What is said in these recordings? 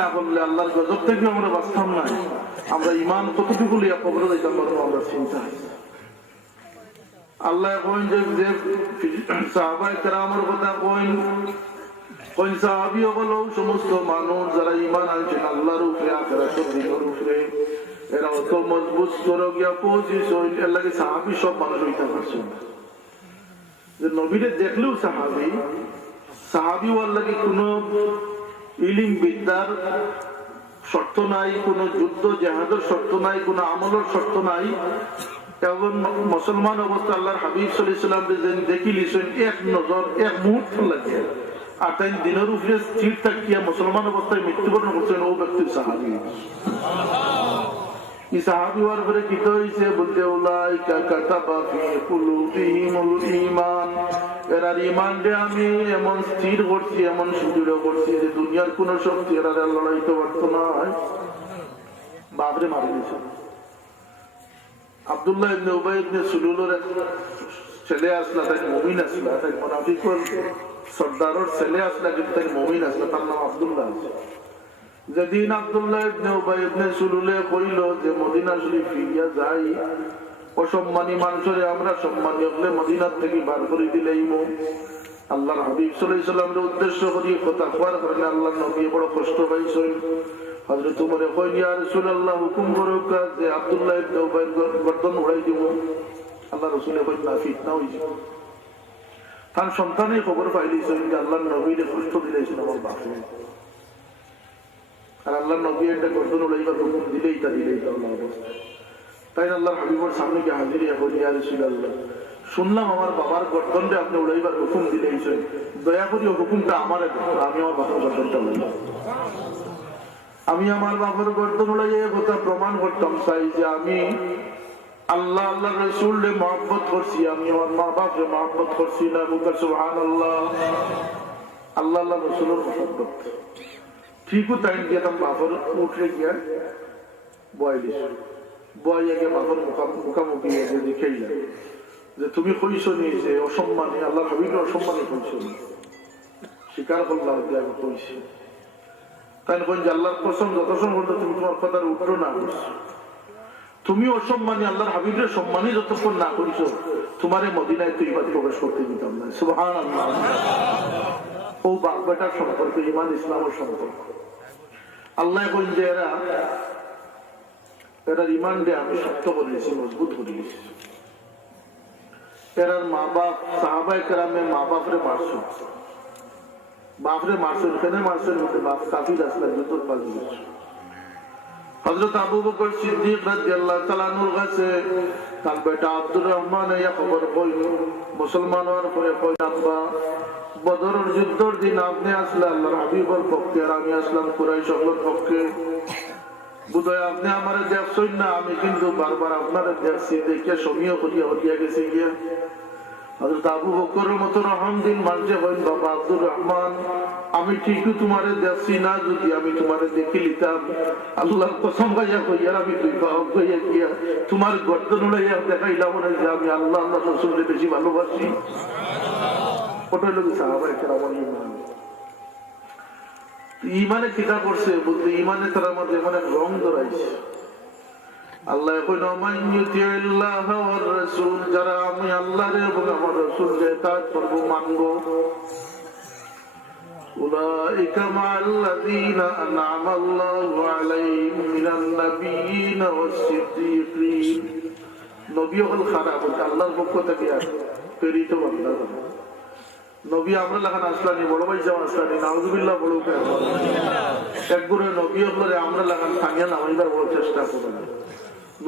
না করলে আল্লাহর গজব থেকে আমরা বাঁচতাম না। আমরা ইমান কতটুকু লিয়া কবরে যাইতাম আমরা চিন্তা। আল্লাহ কইন যে সাহাবায়ে কেরামের কথা কইন সাহাবী হলো সমস্ত মানুষ যারা ঈমান আনছেন আল্লাহর উপরে আখিরাতের দিনের উপরে, এরা অত মজবুত করে গিয়া পৌঁছেছেন। এর লাগে সাহাবী সব মানুষ হইতে পারছেন যে নবীরে দেখলেও সাহাবী ওয়ার লাগে কোনো ইলিম বিদ্যার শর্ত নাই, কোনো যুদ্ধ জেহাদের শর্ত নাই, কোনো আমলের শর্ত নাই। এবং মুসলমান অবস্থা আল্লাহর হাবিব সাল্লাল্লাহু আলাইহি ওয়াসাল্লাম দেখি লিছেন এক নজর এক মুহূর্ত লাগে, আর তাই দিনের উপরে স্থির থাকিয়া মুসলমান অবস্থায় মৃত্যুবরণ করছেন ও ব্যক্তির সাহাবী। এই সাহাবী হওয়ার পরে কি হয়েছে বলতে উলাইকা কাতাবা ফি কুলুবিহিমুল ঈমান, এরা ঈমানকে আমি এমন স্থির করছি, এমন সুদৃঢ় করছি যে দুনিয়ার কোন শক্তি এরা লড়াইতে পারতো না। বাবরে মারা গেছে। আব্দুল্লাহ ইবনে উবাই ইবনে সুলুলের ছেলে আসলা, তাই মুমিন আসলা, তাই মুনাফিকর সর্দারের ছেলে আসলা, কিন্তু তাই মুমিন আসলা, তার নাম আব্দুল্লাহ আছে। যেদিন আব্দুল্লাহ ইবনে উবাই ইবনে সুলুলে কইল যে মদিনা শরীফ ফিরিয়া যাই, অসম্মানী মানুষরে আমরা সম্মানী হলে মদিনার থেকে বার করে দিলেই আল্লাহর হাবিব সাল্লাল্লাহু আলাইহি ওয়াসাল্লামের উদ্দেশ্য করি কথা কওয়ার কারণে আল্লাহর নবী বড় কষ্ট পাইছেন। হযরত ওমর কইল ইয়া রাসূলুল্লাহ হুকুম করো যে আব্দুল্লাহ ইবনে উবাইর গর্দন উড়াই দিব। আল্লাহ রাসূল কইল না, ফিতনা হইছে। তার সন্তানের খবর পাইলেছেন যে আল্লাহর নবীরে কষ্ট দিলেছেন আমার বাপে, আর আল্লাহর নবী একটা গর্দন উড়াইবার হুকুম দিলেই তা আল্লাহ অবস্থা। তাই আল্লাহর হাবিবের সামনে গিয়ে হাজির হইল, ইয়া রাসূলুল্লাহ শুনলাম আমার বাবার গর্দনটা আপনি উড়াইবার হুকুম দিলেছেন, দয়া করি ও হুকুমটা আমারে দেন, আমি আমার বাবার গর্দনটা উড়াইলাম। আমি আমার বাবার গর্দন উড়াইয়ে কথা প্রমাণ করতাম চাই যে আমি আল্লাহ আল্লাহ রাসূলকে মহব্বত করছি, আমি আমার মা বাপকে মহব্বত করছি না। সুবহানাল্লাহ, আল্লাহ আল্লাহ রাসূলের মহব্বত ঠিকও তাই গেতাম বাবার উঠে গিয়া বয়লিস বয়ে গিয়ে বাবার মুখামুখি দেখেই যায় যে তুমি কইস নি যে অসম্মানী আল্লাহ হাবিবের অসম্মানী কইস, স্বীকার করলাম যে আমি কইছি। তাই কোন যে আল্লাহর কসম যতক্ষণ বলতো তুমি তোমার কথার উঠলো না, তুমি অসম্মানী আল্লাহর হাবিবের সম্মানী যতক্ষণ না করিস তোমারে মদিনায় তুই প্রবেশ করতে দিতাম না। সুবহানাল্লাহ, ও বাপ বেটার সম্পর্ক, ঈমান ইসলামের সম্পর্ক। আল্লাহ কোন যে এরা ঈমান দিয়ে আমি শক্ত করেছি, মজবুত করেছি। এরার মা বাপ সাহাবায়ে কেরামের মা বাপরে মারছো, বাপরে মারছো, কেন মারছেন? বাপ কাফির আসলে যুদ্ধর পাল্টি গেছে। হযরত আবু বকর সিদ্দিক রাদিয়াল্লাহু তাআলা আনহুর কাছে তার বেটা আব্দুর রহমান এই খবর কইল, মুসলমান হওয়ার পরে কইল আব্বা বদরের যুদ্ধের দিন আপনি আসলে আল্লাহর হাবিবের পক্ষে, আর আমি আসলাম কুরাইশের পক্ষে। বুঝায় আপনি আমার দেখছেন না, আমি কিন্তু বারবার আপনার দেখছি, দেখে সমীহ করিয়া হইয়া গেছে গিয়া। হযরত আবু বকরের মতো রহমদিন মানুষে কইল বাবা আব্দুর রহমান আমি ঠিকই তোমারে দেখছি না, যদি আমি তোমারে দেখি লিতাম আল্লাহর কসম খাইয়া কইয়া আমি দুই বাহক হইয়া গিয়া তোমার গর্দন উড়াইয়া দেখাইলাম না যে আমি আল্লাহ আল্লাহ রাসূলকে বেশি ভালোবাসি। ওটাই লোক সাহাবায়ে কেরামের ঈমান। ঈমানে কিতা করছে বলতে ঈমানে তার মধ্যে অনেক রং ধরাইছে। আল্লাহ কইল মান ইউতিল্লাহ ওয়ার রাসূল, যারা আমি আল্লাহর এবং আমার রাসূলকে ইতাআত করব মানব, উলাইকা মা'আল্লাযীনা আন'আমা আল্লাহু আলাইহিম মিনান নাবিয়্যিনা ওয়াস-সিদ্দীকিন। নবী হল খারাপ আল্লাহর পক্ষ থেকে প্রেরিত বান্দা। নবী আমরা লাগান আসলানি, বড় ভাই যাওয়া আসলানি, নাউযুবিল্লাহ বলুক। একগুলো নবী হলে আমরা লাগান থামিয়া নামাইবার বড় চেষ্টা করব।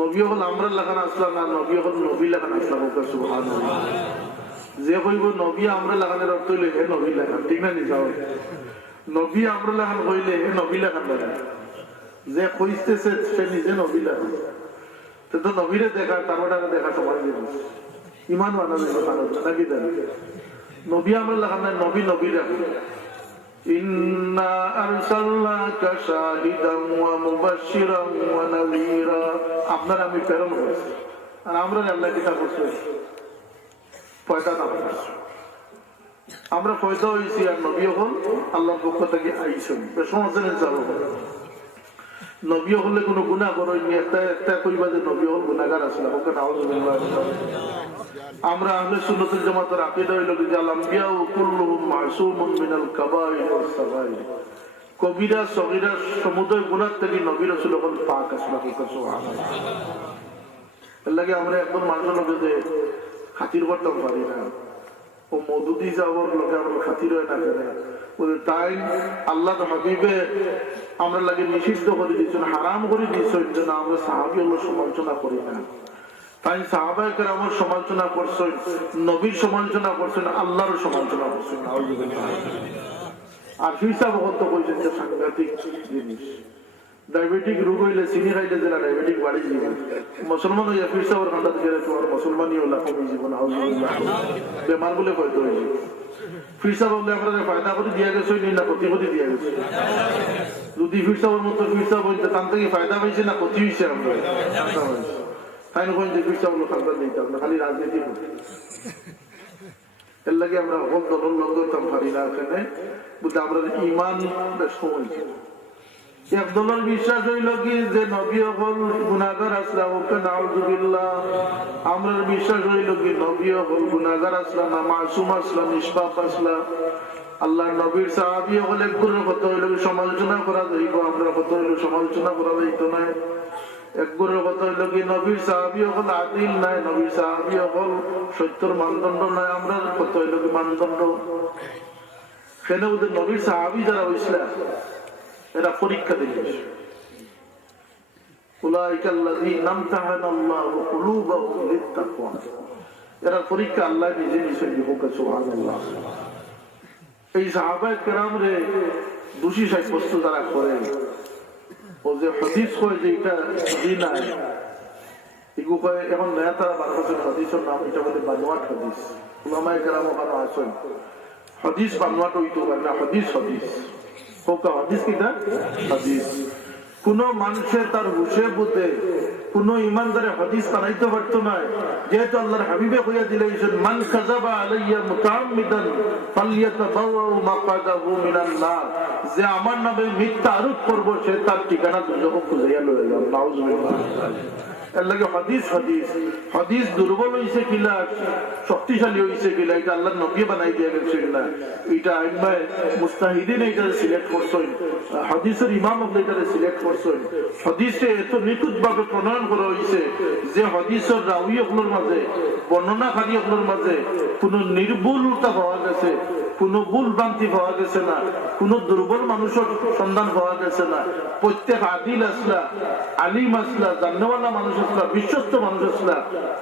নবী হল আমরা লাগান আসলাম না, নবী হল নবী লাগান আসলাম। সুবহানাল্লাহ, যে কইব নবী আমরা লাগানের অর্থ হইলে হে নবী লাগান, ঠিক না? নিজাও নবী আমরা লাগান হইলে হে নবী লাগান লাগান, যে কইতেছে সে নিজে নবী লাগান। তো নবীরে দেখা তারপরে দেখা সবাই ইমান বানাবে নাকি দেন? নবী আমরা লাগান না, নবী নবী রাখুন। ইন্না আরসালনাকা শাহিদান ওয়া মুবাশশিরান ওয়া নাযীরা, আপনার আমি প্রেরণ করেছি, আর আমরা আল্লাহ কিতাব করছি পয়দা না করছি। আমরা পয়দা হইছি আর নবী হল আল্লাহর পক্ষ থেকে আইছেন। সমস্যা নেই, চালু নবী হলে কোনো গুনাহ করেননি, একটা একটা কইবা যে নবী হল গুনাহগার আসলে ওকে নাউজুবিল্লাহ। আমরা আহলে সুন্নাতুল জামাতের আকীদা হইল যে আল আম্বিয়া কুল্লুহুম মাসুমুন মিনাল কাবাইর ওয়াস সাগাইর, কবিরা সগীরা সমুদয় গুনাহ থেকে নবী রাসূল হল পাক আসলে সুবহানাল্লাহ। এর লাগে আমরা একদম মানুষের লোকে যে খাতির করতে পারি না, ও মদুদি যাওয়ার লোকে আমরা খাতির হয় না কেন, তাই আল্লাহ হাবিবে আমরা লাগে নিষিদ্ধ করে দিচ্ছেন, হারাম করে দিচ্ছেন যেন আমরা সাহাবী হলো সমালোচনা করি না। তাই সাহাবায়ে কেরামের সমালোচনা করছেন, নবীর সমালোচনা করছেন, আল্লাহর সমালোচনা করছেন। আর হিসাব হত কইছেন যে সাংঘাতিক জিনিস। ডায়াবেটিক রোগ হইলে চিনি খাইলে যারা ডায়াবেটিক বাড়ি যাবে, মুসলমান হইয়া ফিরসাবর খান্ডাত গেলে তোমার মুসলমানই হলা কমে জীবন বেমার বলে হয়তো হয়েছে। ফিরসাব হলে আমরা ফায়দা করে দিয়া গেছে না ক্ষতি ক্ষতি দিয়া গেছে। যদি ফিরসাবের মতো ফিরসাব হইতে তার থেকে ফায়দা পাইছে না ক্ষতি হয়েছে আমরা তাই না যে ফিরসাব হলো খান্ডাত দিতাম না, খালি রাজনীতি করতে। এর লাগে আমরা হল দল লঙ্ঘতাম পারি না এখানে, বুঝতে আমরা ইমান বেশ সময় একদলের বিশ্বাস হইল কি যে নবী হল গুনাহগার আসলা ওকে নাউজুবিল্লাহ। আমরা বিশ্বাস হইল কি নবী হল গুনাহগার আসলা না, মাসুম আসলা, নিষ্পাপ আসলা। আল্লাহ নবীর সাহাবী হলে একগুলোর কথা হইল সমালোচনা করা যাইব, আমরা কথা হইল সমালোচনা করা যাইত না। একগুলোর কথা হইল কি নবীর সাহাবী হল আদিল নাই, নবীর সাহাবী হল সত্যর মানদণ্ড নাই, আমরা কথা হইল কি মানদণ্ড। সেখানে ওদের নবীর সাহাবী যারা হইছিল এরা পরীক্ষা দিয়েছে, এরা পরীক্ষা আল্লাহ নিজে নিছেন। এই সাহাবায়ে কেরাম রে দোষী সাব্যস্ত যারা করে, ও যে হাদিস কয় যে এটা নাই, এগুলো কয় এখন নয়া তারা 12 বছর হাদিসের নাম এটা বলে বানোয়াট হাদিস। উলামায়ে কেরাম ওখানে আছেন, হাদিস বানোয়াট হইতো না, হাদিস হাদিস কোন মানুষের তার হুশে বুঝে কোন ইমানদারে হাদিস বানাইতে পারতো না, যেহেতু আল্লাহর হাবিবে কইয়া দিলেন মান কাযাবা আলাইয়া মুতাআম্মিদান ফালইয়াতাবাওয়া মাকআদাহু মিনান নার, যে আমার নামে মিথ্যা আরোপ করবে সে তার ঠিকানা দুজকে খুঁজে লয়ে যাবে। নাউজুবিল্লাহ। এর লাগে হাদিস হাদিস হাদিস দুর্বল হইছে কিলা শক্তিশালী হইছে কিলা এটা আল্লাহর নবী বানাই দিয়ে গেছেন না, এটা আইমায়ে মুস্তাহিদিন এটা সিলেক্ট করছেন, হাদিসের ইমাম এটা সিলেক্ট করছেন। হাদিসে এত নিখুঁত ভাবে প্রণয়ন করা হইছে যে হাদিসের রাউয়ীগুলোর মাঝে বর্ণনাকারীগুলোর মাঝে কোনো নির্ভুলতা পাওয়া গেছে, কোনো ভুল ভ্রান্তি পাওয়া গেছে না, কোনো দুর্বল মানুষের সন্ধান পাওয়া গেছে না। প্রত্যেক আদিল আসলা, আলিম আসলা, জান্নাওয়ালা মানুষ আসলা, বিশ্বস্ত মানুষ আসলা,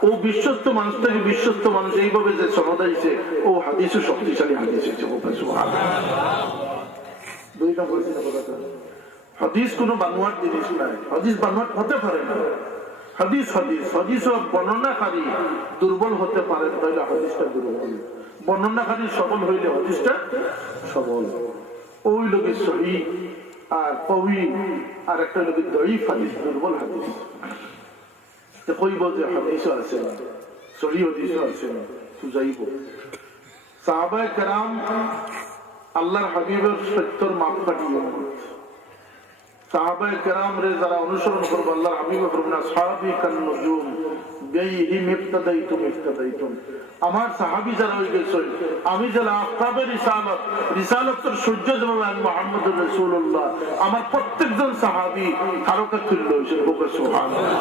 ও বিশ্বস্ত মানুষ থেকে বিশ্বস্ত মানুষ এইভাবে যে সমাদাইছে ও হাদিসও শক্তিশালী হাদিস হয়েছে। দুই নম্বর হাদিস কোনো বানোয়াট জিনিস নাই, হাদিস বানোয়াট হতে পারে না। হাদিস হাদিস হাদিস বর্ণনাকারী দুর্বল হতে পারে, তাহলে হাদিসটা দুর্বল। বর্ণনাকারী সবল হইলে হাদিসটা সবল। ওই লোকের সহি আর কবি আর একটা লোকের দঈফ হাদিস, দুর্বল হাদিস। কইব যে হাদিসও আছে না, সহি হাদিসও আছে না, বুঝাইব। সাহাবায়ে কেরাম আল্লাহর হাবিবের সত্যর মাপকাঠি। সাহাবায়ে কেরাম রে যারা অনুসরণ করবে আল্লাহর হাবিব ফরমান আসহাবি কান নুজুম বিহিম ইবতাদাইতুম ইবতাদাইতুম, আমার সাহাবী যারা হয়ে গেছেন আমি যারা আফতাবের রিসালাত রিসালাতের সূর্য যেভাবে আমি মুহাম্মদুর রাসূলুল্লাহ, আমার প্রত্যেকজন সাহাবী তারকা তুল্য হয়েছে। সুবহানাল্লাহ।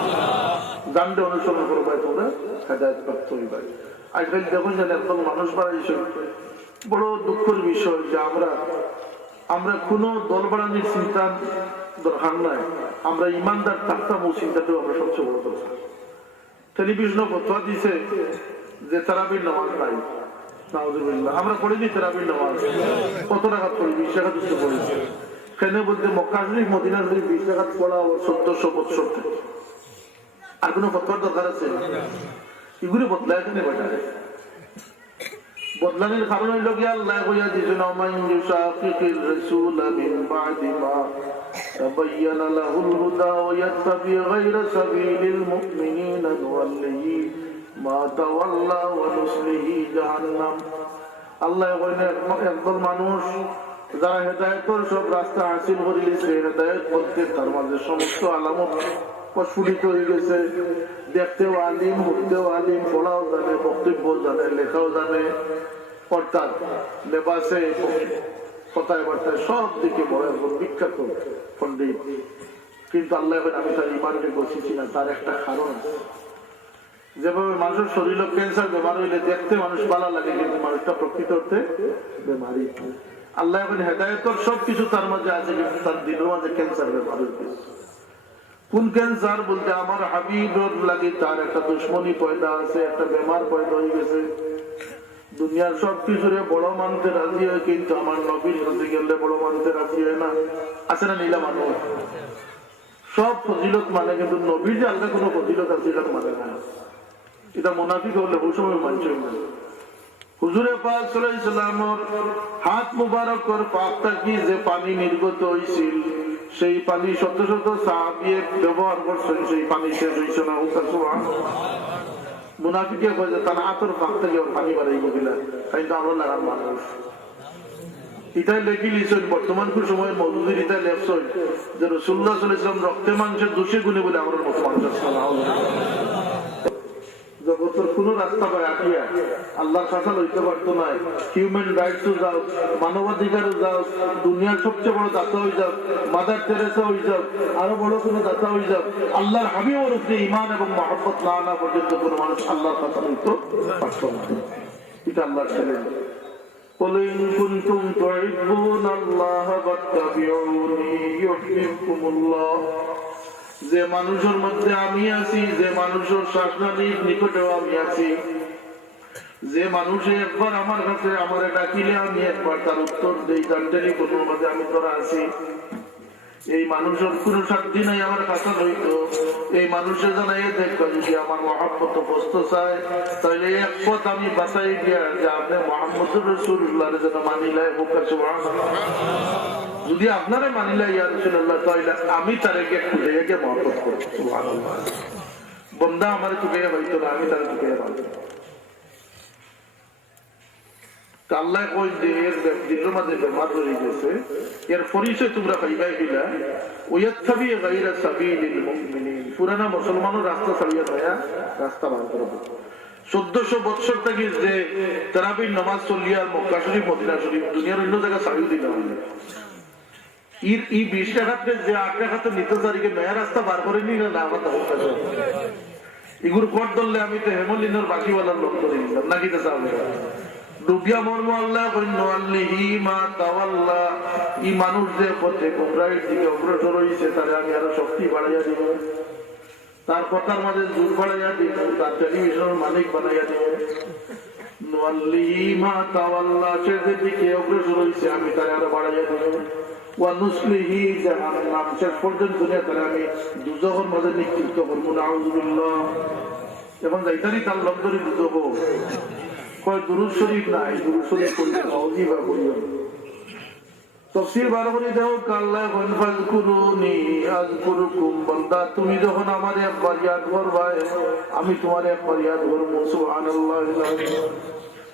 জানলে অনুসরণ করবে তোমরা হেদায়েত প্রাপ্ত হইবে। আজকাল দেখুন যে একদম মানুষ বাড়াইছে, বড় দুঃখের বিষয় যে আমরা কোন দল বাড়ানোর চিন্তা দরকার নাই, আমরা ইমানদার থাকতাম ও চিন্তাটাও আমরা সবচেয়ে বড় দরকার। টেলিভিশনে ফতোয়া দিছে যে তারাবির নামাজ নাই, নাউজুবিল্লাহ। আমরা পড়িনি তারাবির নামাজ, কত টাকা পড়ি? 20 টাকা দিতে পড়েছে। কেন বলতে মক্কা শরীফ মদিনা শরীফ 20 টাকা পড়া 1700 থেকে আর কোন ফতোয়ার দরকার আছে? এগুলো বদলায় কেন বেটারে? বদলানোর কারণ হইল কি আল্লাহ কইয়া দিয়েছেন মান ইউশাকিকির রাসূল মিন বাদি মা তাবায়্যানা লাহুল হুদা ওয়া ইয়াত্তাবি গায়রা সাবিলিল মুমিনিনা নুওয়াল্লিহি মা তাওয়াল্লা ওয়া নুসলিহি জাহান্নাম। আল্লাহ কইলেন একদল মানুষ যারা হেদায়েতের সব রাস্তা হাসিল করে নিয়েছে, হেদায়েত বলতে তার মাঝে সমস্ত আলামত প্রস্ফুটিত হয়ে গেছে। দেখতেও আলিম, উঠতেও আলিম, পড়াও জানে, বক্তব্য জানে, লেখাও জানে, অর্থাৎ লেবাসে, কথায় বার্তায় সব দিকে বড় বিখ্যাত পণ্ডিত। কিন্তু আল্লাহ আমি তার ইমানকে বসেছি না, তার একটা কারণ আছে। যেভাবে মানুষের শরীরে ক্যান্সার বেমার হইলে দেখতে মানুষ ভালো লাগে, কিন্তু মানুষটা প্রকৃত অর্থে বেমারি। আল্লাহ এখন হেদায়েতের সবকিছু তার মাঝে আছে, কিন্তু তার দিনের মাঝে ক্যান্সার বেমার হইতেছে। কোন ক্যান্সার বলতে আমার হাবিবের লাগে তার একটা দুশ্মনী পয়দা আছে, একটা বেমার পয়দা হয়ে গেছে। দুনিয়ার সবকিছুরে বড় মানতে রাজি হয়, কিন্তু আমার নবীর কাছে গেলে বড় মানতে রাজি হয় না। আছে না নীলা মানুষ সব ফজিলত মানে, কিন্তু নবীর যে আলাদা কোনো ফজিলত আছে এটা মানে না। এটা মুনাফিক হলে ওই সময় মানছে না। হুজুরে পাক সাল্লাল্লাহু আলাইহি ওয়াসাল্লামের হাত মুবারকের পাকটা কি যে পানি নির্গত হইছিল, সেই পানি শত শত সাহাবী ব্যবহার করছেন, সেই পানি শেষ হইছে না। মুনাফিকে কয় যে তার হাতের পাক থেকে পানি বাড়াইব কিনা, কিন্তু আমরা লাগার মানুষ ইটাই লেখি লিছেন। বর্তমান কোন সময় মজুদের ইটাই লেখছেন যে রাসূলুল্লাহ সাল্লাল্লাহু আলাইহি ওয়াসাল্লাম রক্তে মাংসের দোষে গুণে বলে আমার মত মানুষ জগতের কোন রাস্তা পায় আটিয়া আল্লাহর শাসন হইতে পারতো না। হিউম্যান রাইটসও যাও, মানবাধিকারও যাও, দুনিয়ার সবচেয়ে বড় দাতা হয়ে যাও, মাদার তেরেসা হয়ে যাও, আরো বড় কোন দাতা হয়ে যাও, আল্লাহর হাবিবের উপরে ঈমান এবং মহব্বত না আনা পর্যন্ত কোন মানুষ আল্লাহর শাসন হইতে পারতো না। এটা আল্লাহর ছেলে। قل إن كنتم تحبون الله فاتبعوني يحببكم الله। যে মানুষের মধ্যে আমি আছি, যে মানুষের শাসনানির নিকটেও আমি আছি, যে মানুষে একবার আমার কাছে আমার ডাকিলে আমি একবার তার উত্তর দেই, তার টেলিফোনের মধ্যে আমি তোরা আছি, এই মানুষের কোন সাধ্যি নাই আমার কাছে হইতো। এই মানুষের জানাই দেখবো যদি আমার মহাব্বত বস্ত চায়, তাহলে এক পথ আমি বাঁচাই দিয়া যে আপনি মোহাম্মদ রাসূলুল্লাহ যেন মানিলাই হোক। যদি আপনারা মানিলাই ইয়া রাসূলুল্লাহ, তাহলে আমি তারে খুঁজে গিয়ে মহব্বত করব। সুবহানাল্লাহ। বন্দা আমার চুকে হইতো না, আমি তার চুকে পাবো। আল্লাহ কই যে এর দিনের মাঝে বেমার হয়ে গেছে, এর পরিচয় তোমরা পাইবাই কিনা, ওয়াত্তাবি গায়রা সাবিলিল মুমিনিন। পুরানা মুসলমানের রাস্তা ছাড়িয়া দেয়া রাস্তা বার করবে। 1400 বছর থেকে যে তারাবির নামাজ চলিয়া মক্কা শরীফ, মদিনা শরীফ, দুনিয়ার অন্য জায়গা ছাড়িয়ে দিল এই 20 টাকাতে যে 8 টাকাতে নিতে তারিখে নয়া রাস্তা বার করে নিল না। আমার এগুলো কোট ধরলে আমি তো হেমলিনের বাকিওয়ালার লোক ধরে নিলাম নাকি তো চাবে ডুবিয়া মর্ম আল্লাহ এই মানুষ যে পথে গোমরাহির দিকে অগ্রসর হয়েছে, তাহলে আমি আরো শক্তি বাড়াইয়া দিব, তার কথার মাঝে জোর বাড়াইয়া দিব, তার টেলিভিশনের মালিক বানাইয়া দিব। সে যে দিকে অগ্রসর হয়েছে আমি তারে আরো বাড়াইয়া দিব। ওয়ানুসলিহি জাহান্নাম, শেষ পর্যন্ত তাহলে আমি দুজখের মাঝে নিক্ষিপ্ত করবো। নাউযুবিল্লাহ। এখন যাইতারি তার লব্ধরি দুজখ কয় দুরূদ শরীফ নাই, দুরূদ শরীফ পড়লে অজিবা করিও। তাফসীর বার করে দাও, আল্লাহ বলেন ফাযকুরুনি আযকুরুকুম। বান্দা তুমি যখন আমারে একবার ইয়াদ করবা, আমি তোমারে একবার ইয়াদ করব। সুবহানাল্লাহ।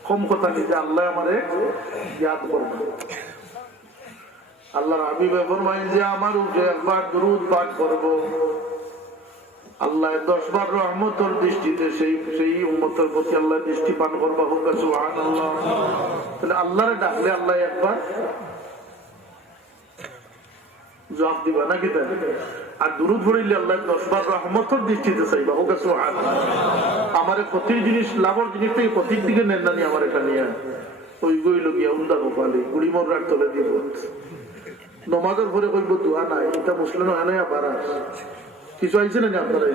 কম কথা নেই যে আল্লাহ আমারে ইয়াদ করবে। আল্লাহর হাবিবে ফরমায় যে আমার উপরে একবার দুরূদ পাঠ করব, আল্লাহ 10 বার রহমতের দৃষ্টিতে সেই উম্মতের প্রতি আল্লাহ দৃষ্টি পান করবা। সুবহানাল্লাহ। তাহলে আল্লাহরে ডাকলে আল্লাহ একবার জবাব দিবা নাকি তাই? আর দুরূদ পড়িলে আল্লাহ 10 বার রহমতের দৃষ্টিতে চাইবা। সুবহানাল্লাহ। আমারে ক্ষতির জিনিস, লাভের জিনিস থেকে ক্ষতির দিকে নেন না, আমার এটা নিয়ে ওই গইল গিয়া উন্দা গোপালি গুড়ি মরার তলে দিব। নমাজের পরে কইব দোয়া নাই, এটা মুসলিম হয় নাই। আবার কিছু আইছে না আপনারা?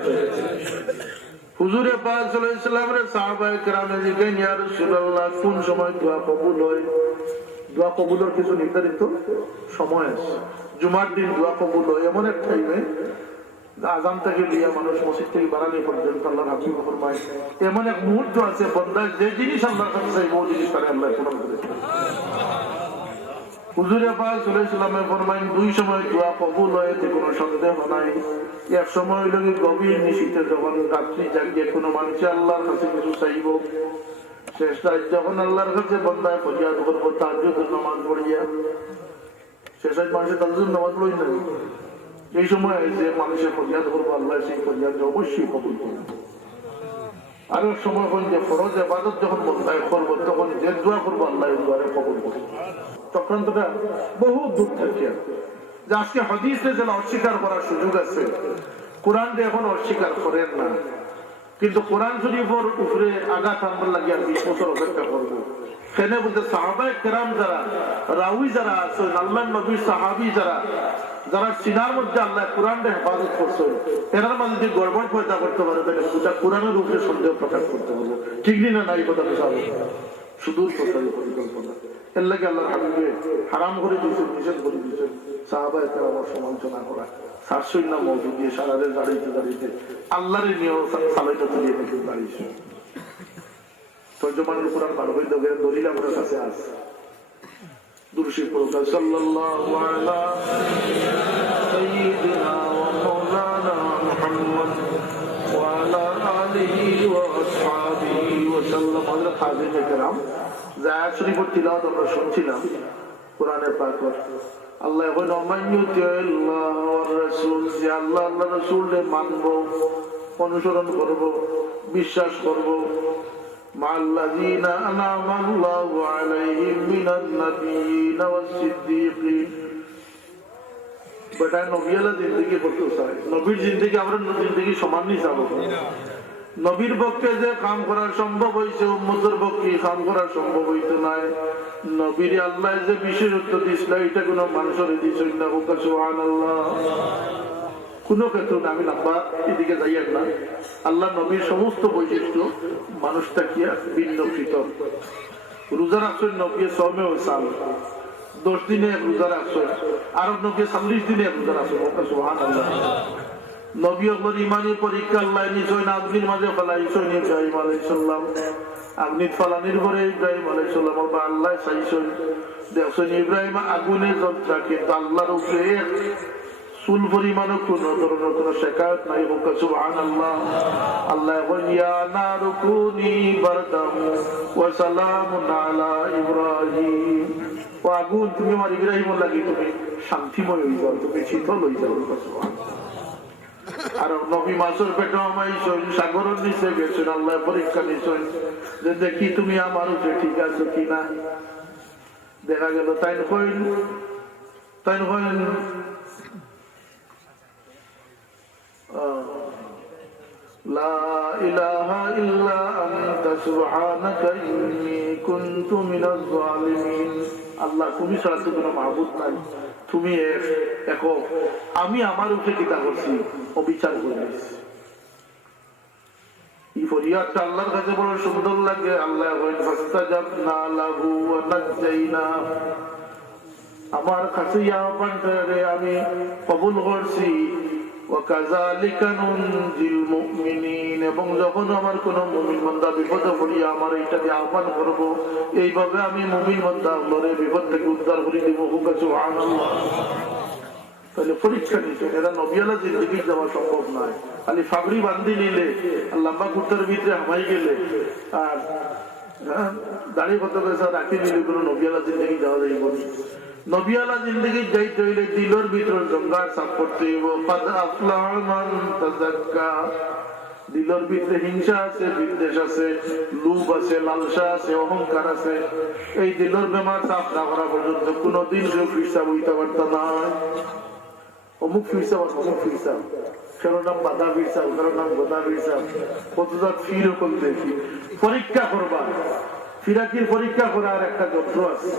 হুজুরে পাক সাল্লাল্লাহু আলাইহি ওয়াসাল্লামের সাহাবায়ে কেরামে জিজ্ঞেস, ইয়া রাসূলুল্লাহ, কোন সময় দোয়া কবুল হয়? দোয়া কবুলের কিছু নির্ধারিত সময় আছে। জুমার দিন দোয়া কবুল হয় এমন এক টাইমে, আযান থেকে লিয়া মানুষ মসজিদ থেকে বাড়ানি পর্যন্ত আল্লাহর হাবিব ফরমায় এমন এক মুহূর্ত আছে, বান্দা যে জিনিস আল্লাহর কাছে চাইবে ওই জিনিস তারে আল্লাহ পূরণ করে দেন। হুজুরে পাক সাল্লাল্লাহু আলাইহি ওয়াসাল্লাম ফরমায় 2 সময় দোয়া কবুল হয়, এতে কোনো সন্দেহ নাই। এক সময় হইল গভীর নিশীথে, যখন রাত্রি জাগিয়ে কোনো মানুষ আল্লাহর কাছে কিছু চাইব। শেষ রাত যখন আল্লাহর কাছে বান্দা ফরিয়াদ করবো তাহাজ্জুদের নামাজ পড়িয়া, শেষ মানুষের তাদের নামাজ পড়ি না। এই সময় যে মানুষের ফরিয়াদ করবো আল্লাহ সেই ফরিয়াদ অবশ্যই কবুল করবে। আর সময় যে ফরজ ইবাদত যখন বন্ধায় করবো তখন যে দোয়া করবো আল্লাহ দোয়ারে কবুল করবে। চক্রান্তটা বহু দূর থেকে যে আজকে হাদিসে যেন অস্বীকার করার সুযোগ আছে, কোরআনটা এখন অস্বীকার করেন না, কিন্তু কোরআন শরীফের উপরে আঘাত আনবার লাগে আর 20 বছর অপেক্ষা করবো। সেনে বলতে সাহাবায়ে কেরাম যারা রাউই যারা আছে, আল্লাহর নবীর সাহাবী যারা সিনার মধ্যে আল্লাহ কোরআনটা হেফাজত করছে, এরার মাঝে যদি গড়বড় পয়দা করতে পারে তাহলে গোটা কোরআনের উপরে সন্দেহ প্রকাশ করতে পারবো। ঠিক না নাই কথা বুঝাবো সুদূর প্রসারী পরিকল্পনা। এর লাগে আল্লাহর হাবিবে হারাম করে দিয়েছেন, নিষেধ করে দিয়েছেন সাহাবায়ে কেরামের সমালোচনা করা। সারসই না মৌজুদ দিয়ে সারারে দাঁড়িয়ে আল্লাহর নিয়ম সালাইটা তুলিয়ে থেকে দাঁড়িয়েছে। তর্জমানের কোরআন পারবে দলিল আমাদের কাছে আছে। দুরূদ পড়ুন সাল্লাল্লাহু আলা সাইয়্যিদিনা ওয়া মাওলানা মুহাম্মদ ওয়া আলা আলিহি ওয়া আসহাবিহি ওয়া সাল্লাম। হযরত হাজিরে কেরাম আয়াত শরীফের তিলাওয়াত আমরা শুনছিলাম কোরআনের পাকের। আল্লাহ বলেন মাইয়ুতিল্লাহ ওয়ার রাসূল, যে আল্লাহ আল্লাহর রাসূলকে মানব, অনুসরণ করব, বিশ্বাস করব, মা'আল্লাযীনা আন'আমা আল্লাহু আলাইহিম মিনান নাবিয়্যিনা ওয়াস-সিদ্দীকিন। বেটা নবিয়ালা জিন্দেগি করতে চাই, নবীর জিন্দেগি আমরা জিন্দেগি সমান নি যাব। নবীর পক্ষে যে কাম করা সম্ভব হয়েছে উম্মতের পক্ষে কাম করা সম্ভব হইতো নাই। নবীর আল্লাহ যে বিশেষত্ব দিছিল এটা কোন মানুষের দিছিল না। সুবহানাল্লাহ। কোন ক্ষেত্রে আমি লম্বা এদিকে যাইয়েন না। আল্লাহ নবীর সমস্ত বৈশিষ্ট্য মানুষটা কি ভিন্ন পৃথক। রোজা রাখছেন নবী সৌমে ও সাল 10 দিনে রোজা রাখছেন, আরব নবী 40 দিনে রোজা রাখছেন। সুবহানাল্লাহ। নবী ওর ইমানি পরীক্ষা আল্লাহ নিশ্চয় আগ্নির মাঝে ফেলাইছেন ইব্রাহিম আলাইহিস সালাম। আগ্নির ফলানির পরে ইব্রাহিম আলাইহিস সালাম আল্লাহ চাইছেন দেখছেন ইব্রাহিম আগুনে জ্বলছে, কিন্তু আল্লাহর উপরে চুল পরিমাণও কোন ধরনের কোন শেখায়ত নাই। হোক সুবহানাল্লাহ। আল্লাহ বলেন ইয়া নারু কুনি বারদাম ওয়া সালামুন আলা ইব্রাহিম। ও আগুন তুমি আমার ইব্রাহিমের লাগি তুমি শান্তিময় হয়ে যাও, তুমি শীতল হয়ে যাও। আর নবী মাসুর পেটে আমাইছেন, সাগরের নিচে গেছেন, আল্লাহ পরীক্ষা নিছেন যে দেখি তুমি আমার উপরে ঠিক আছো কিনা। দেখা গেল তাই হইন লা ইলাহা ইল্লা আনতা সুবহানাকা ইন্নী কুনতু মিনাজ জালিমিন। আল্লাহ তুমি ছাড়া তো কোনো মাবুদ নাই, তুমি এক, আমি আমার উপরে কিতা করছি অবিচার করেছি। এই ফরিয়াদটা আল্লাহর কাছে বড় সুন্দর লাগে। আল্লাহ বলেন ফাস্তাজাবনা লাহু ওয়া নাজাইনা। আমার কাছে আহ্বানটারে আমি কবুল করছি। ওয়াকাযালিকা নুনজিল মুমিনিন। এবং যখন আমার কোন মুমিন বান্দা বিপদে পড়িয়া আমার এইটাকে আহ্বান করব, এইভাবে আমি মুমিন বান্দা আল্লাহরে বিপদ থেকে উদ্ধার করে দিব। সুবহানাল্লাহ। তাহলে পরীক্ষা নিতে এরা নবিয়ালা জিন্দগি যাওয়া সম্ভব নয়। খালি ফাগড়ি বান্ধি নিলে লম্বা কুর্তার ভিতরে হামাই গেলে আর দাঁড়িয়ে কত পয়সা রাখি নিলে কোনো নবিয়ালা জিন্দগি যাওয়া যাইব। নবিয়ালা জিন্দগি যাইতে হইলে দিলের ভিতরে জঙ্গা সাফ করতে হইব। কাদ আফলাহা মান তাযাক্কা। দিলের ভিতরে হিংসা আছে, বিদ্বেষ আছে, লোভ আছে, লালসা আছে, অহংকার আছে। এই দিলের বেমার সাফ না করা পর্যন্ত কোনদিন কেউ ফিরসা বইতে পারত না। অমুক ফিরসা অমুক ফিরসা, কারো নাম বাধা ফিরসা, কারো নাম গোদা ফিরসা, কতজাত ফির করতে পরীক্ষা করবা। ফিরাকির পরীক্ষা করার একটা যন্ত্র আছে।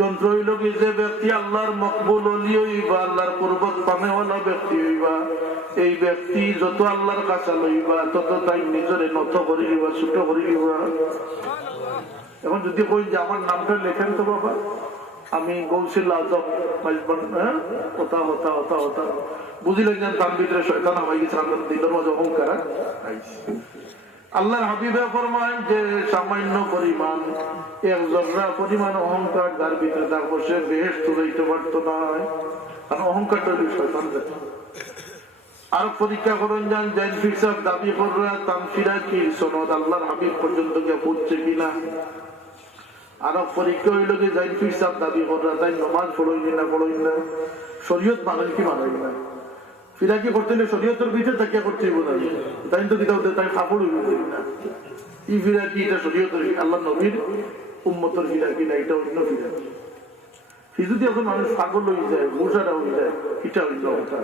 যন্ত্র হইল কি যে ব্যক্তি আল্লাহর মকবুল ওলি হইবা, আল্লাহর কুরবত পানেওয়ালা ব্যক্তি হইবা, এই ব্যক্তি যত আল্লাহর কাছে লইবা তত তাই নিজরে নত করে দিবা, ছোট করে দিবা। এখন যদি কই যে আমার নামটা লেখেন তো বাবা, আমি গৌসিল আজম হতা হতা হতা হতা বুঝিলেন যে তার ভিতরে শয়তান হয়ে গেছে, আমার দিলের মাঝে অহংকার আইছে। আল্লাহর হাবিবে ফরমান যে সামান্য পরিমাণ এক জর্রা পরিমাণ অহংকার যার ভিতরে তার বসে বেহেশত যাইতে পারতো না। কারণ অহংকারটা শয়তান যেত। আর পরীক্ষা করেন যান জৈন ফিরসাব দাবি কররা তানফিরা কি সনদ আল্লাহর হাবিব পর্যন্ত গিয়ে পৌঁছে কিনা। আর পরীক্ষা হইল কি যাই ফিরসাব দাবি করা তাই নমাজ পড়ইনি না শরীয়ত মানুষ কি মানুষ না ফিরা কি করতে হলে শরীয়তের ভিতরে তাকিয়া করতে হইব না তাই তো কিতাব তাই কাপড় হইব না ই ফিরা কি এটা শরীয়তের আল্লাহ নবীর উম্মতের ফিরা কি না এটা অন্য ফিরা যদি এখন মানুষ পাগল হয়ে যায় বোঝাটা হয়ে যায় এটা হইল কথা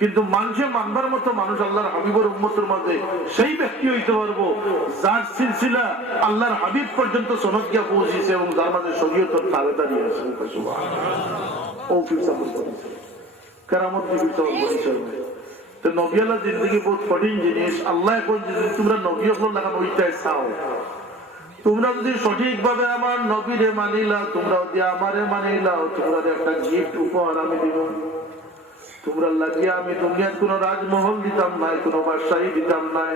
কিন্তু মানুষে মানবার মতো মানুষ আল্লাহর হাবিবের উম্মতের মাঝে সেই ব্যক্তি হইতে পারবো যার সিলসিলা আল্লাহর হাবিব পর্যন্ত সনদ গিয়া পৌঁছেছে এবং যার মাঝে শরীয়তের তাবেদারি আছে ও ফিরসা বলছে কেরামত ফিরসা বলছে তো নবী আল্লাহ জিন্দগি বহুত কঠিন জিনিস আল্লাহ এখন তোমরা নবী হল লাগানো ওইটাই চাও তোমরা যদি সঠিকভাবে আমার নবীরে মানিলা তোমরা যদি আমারে মানিলাও তোমরা একটা গিফট উপহার আমি দিব তোমরা লাগিয়ে আমি দুনিয়ার কোন রাজমহল দিতাম নাই কোন বাদশাহী দিতাম নাই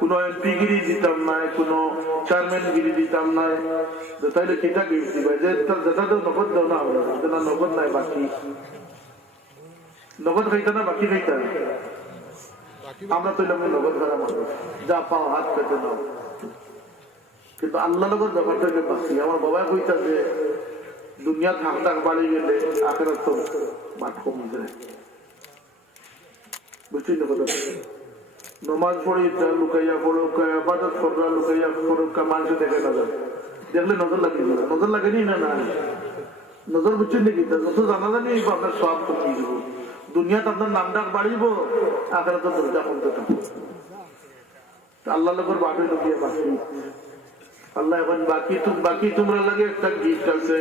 কোন এমপিগিরি দিতাম নাই কোন চেয়ারম্যানগিরি দিতাম নাই তাইলে কিটা গিফট দিবা যে যেটা তো নগদ দাও না আমরা নগদ নাই বাকি নগদ খাইতা না বাকি খাইতা আমরা তো নগদ ধরা মানুষ যা পাও হাত পেতে নাও কিন্তু আল্লাহ লগর ব্যাপারটা বাকি আমার বাবা কইতা যে দুনিয়া থাক বাড়ি গেলে আখেরাত তো মাঠ কমে যায় বুঝছি না কথা নমাজ পড়ি লুকাইয়া পড়ো আবাদত কররা লুকাইয়া পড়ো মানুষ দেখে না যায় দেখলে নজর লাগে নজর লাগেনি না না নজর বুঝছেন নাকি যত জানা জানি আপনার সব কমিয়ে দেবো দুনিয়াতে আপনার নাম ডাক বাড়িব আখেরাত তো দরজা কমতে থাকবো আল্লাহ লগর বাড়ি লুকিয়ে বাকি আল্লাহ এখন বাকি তোমরা লাগে একটা গিফট আছে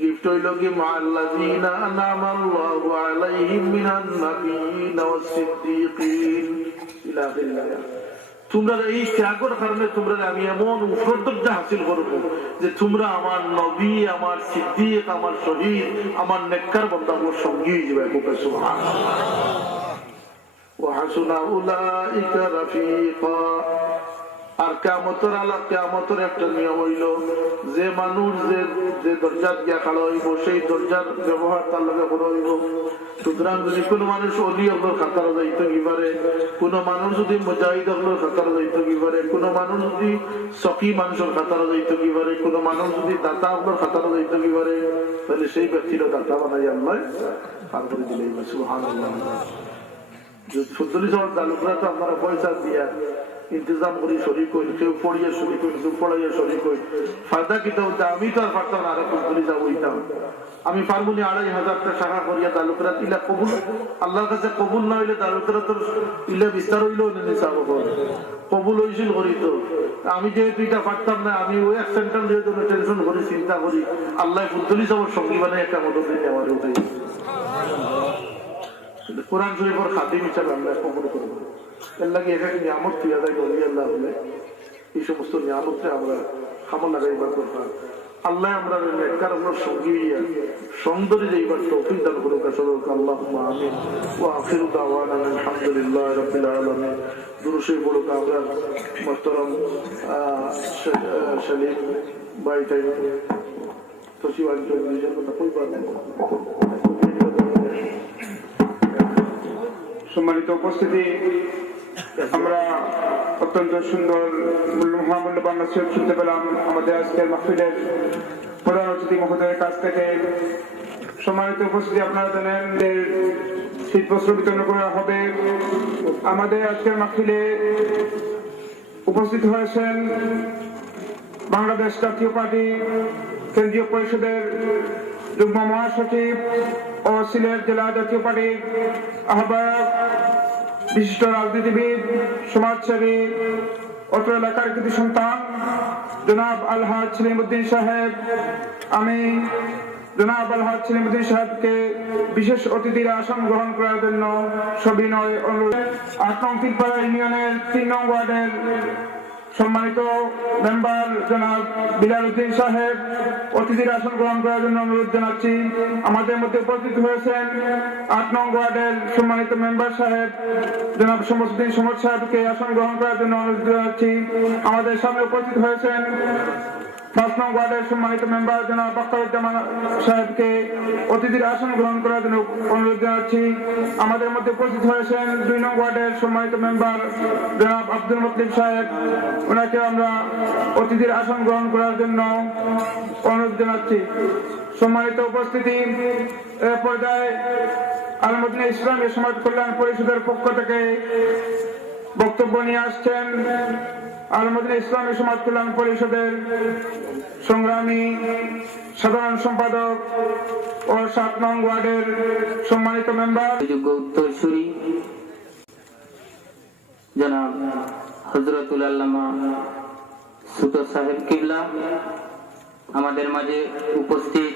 গিফট হইল কি মাআল্লাযীনা আনআমা আল্লাহু আলাইহিম মিনান নাবিয়্যিনা ওয়াস সিদ্দীকিন ইলা আখিরিহ তোমরা এই ত্যাগের কারণে তোমরা আমি এমন উপরদর্জা হাসিল করব যে তোমরা আমার নবী আমার সিদ্দীক আমার শহীদ আমার নেককার বান্দাদের সঙ্গী হয়ে যাবে সুবহানাল্লাহ ওয়া হাসুনা উলাইকা রাফিকা আর কিয়ামতের একটা নিয়ম হইল যে মানুষ যে দরজাত গিয়া খাড়া হইব সেই দরজার ব্যবহার তার লগে করা হইব সুতরাং যদি কোনো মানুষ অলি হলোর খাতার যাইত কি পারে কোনো মানুষ যদি মুজাহিদ হলোর খাতার যাইত কি পারে কোনো মানুষ যদি সখী মানুষের খাতার যাইত কি পারে কোনো মানুষ যদি দাতা হলোর খাতার যাইত কি পারে তাহলে সেই ব্যক্তির দাতা বানাই আল্লাহ পার করে দিলেই সুবহানাল্লাহ ফুদ্দুলি সবার তালুকরা তো আপনারা পয়সা দিয়া ইন্তজাম করি শরীর করি কেউ পড়িয়া শরীর করি কেউ পড়াইয়া শরীর করি ফায়দা কিতা হচ্ছে আমি তো আর পারতাম না আরো ফুদ্দুলি যাবো হইতাম আমি পারবো না ২৫০০টা শাখা করিয়া তালুকরা ইলা কবুল আল্লাহর কাছে কবুল না হইলে তালুকরা তো ইলা বিস্তার হইলেও নিসাব কবুল হইছিল করি তো আমি যেহেতু এটা পারতাম না আমি ওই এক সেন্টার দিয়ে টেনশন করি চিন্তা করি আল্লাহ ফুদ্দুলি সবার সঙ্গী বানাই একটা মদত দিতে আমার উঠে কোরআন শরীফের খাদিম হিসাবে আল্লাহ কবুল করবো এর লাগে এক এক নিয়ামত তুই আদায় করি আল্লাহ বলে এই সমস্ত নিয়ামতকে আমরা খামা লাগাইবার দরকার আল্লাহ আমরা নেককার আমরা সঙ্গী সৌন্দর্য যাইবার তৌফিক দান করুক আসলে আল্লাহুম্মা আমিন ওয়া আখিরু দাওয়ানা আলহামদুলিল্লাহি রাব্বিল আলামিন দুরূদ পড়ুক আমরা মুহতারাম সলিম ভাই তাই তো শিবাজি নিজের কথা কইবার সম্মানিত উপস্থিতি আমরা অত্যন্ত সুন্দর মহামূল্যবান নসিহত শুনতে পেলাম আমাদের আজকের মাহফিলের প্রধান অতিথি মহোদয়ের কাছ থেকে। সম্মানিত উপস্থিতি আপনারা জানেন যে শীতবস্ত্র বিতরণ করা হবে। আমাদের আজকের মাহফিলে উপস্থিত হয়েছেন বাংলাদেশ জাতীয় পার্টি কেন্দ্রীয় পরিষদের যুগ্ম মহাসচিব ও সিলেট জেলা জাতীয় পার্টির আহ্বায়ক বিশিষ্ট রাজনীতিবিদ সমাজসেবী অত্র এলাকার কৃতি সন্তান জনাব আলহাজ সলিমউদ্দিন সাহেব। আমি জনাব আলহাজ সলিমউদ্দিন সাহেবকে বিশেষ অতিথির আসন গ্রহণ করার জন্য সবিনয় অনুরোধ। ৮ নং তিলপাড়া ইউনিয়নের ৩ নং ওয়ার্ডের সম্মানিত মেম্বার জনাব বিলাল উদ্দিন সাহেব অতিথির আসন গ্রহণ করার জন্য অনুরোধ জানাচ্ছি। আমাদের মধ্যে উপস্থিত হয়েছেন ৮ নং ওয়ার্ডের সম্মানিত মেম্বার সাহেব জনাব শমসুদ্দিন সমদ সাহেবকে আসন গ্রহণ করার জন্য অনুরোধ জানাচ্ছি। আমাদের সামনে উপস্থিত হয়েছেন 5 নং ওয়ার্ডের সম্মানিত মেম্বার জনাব আখতারুজ্জামান সাহেবকে অতিথির আসন গ্রহণ করার জন্য অনুরোধ জানাচ্ছি। আমাদের মধ্যে উপস্থিত হয়েছেন 2 নং ওয়ার্ডের সম্মানিত মেম্বার জনাব আব্দুল মুত্তালিব সাহেব, ওনাকে আমরা অতিথির আসন গ্রহণ করার জন্য অনুরোধ জানাচ্ছি। সম্মানিত উপস্থিতি, এ পর্যায়ে আল মদিনা ইসলামী সমাজ কল্যাণ পরিষদের পক্ষ থেকে বক্তব্য নিয়ে আসছেন আল মদিনা ইসলামী সমাজ কল্যাণ পরিষদের সংগ্রামী সাধারণ সম্পাদক ও 7 নং ওয়ার্ডের সম্মানিত মেম্বার যোগ্য উত্তরসূরি জনাব হযরতুল আল্লামা ছোট সাহেব কিবলা, আমাদের মাঝে উপস্থিত